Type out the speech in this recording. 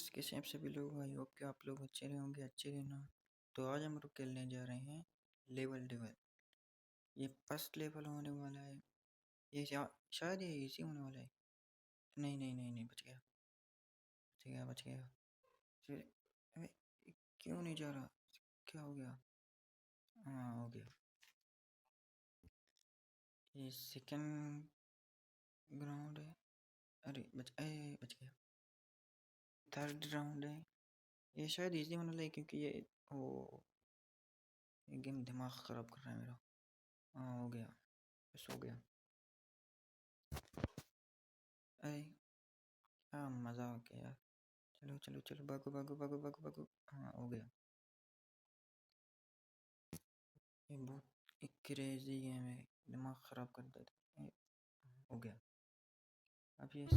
Friends, कैसे हैं आप सभी लोग। आई होप कि आप लोग अच्छे रहे होंगे, अच्छे रहना। तो आज हम लोग खेलने जा रहे हैं लेवल डेवल। ये फर्स्ट लेवल होने वाला है। ये शायद ये इजी होने वाला है। नहीं नहीं नहीं नहीं, बच गया बच गया बच गया। फिर अबे, क्यों नहीं जा रहा? क्या हो गया? हाँ, हो गया। ये सेकंड ग्राउंड है। अरे बच गया। थर्ड राउंड है। ये शायद इजी होने वाला है क्योंकि ये गेम दिमाग ख़राब कर रहा है मेरा। हाँ, हो गया, बस हो गया। अरे क्या मज़ा आ गया यार। चलो चलो चलो, भागो भागो भागो भागो भागो। हाँ, हो गया। ये बहुत एक क्रेजी गेम है, दिमाग ख़राब कर देता है। हो गया। अब ये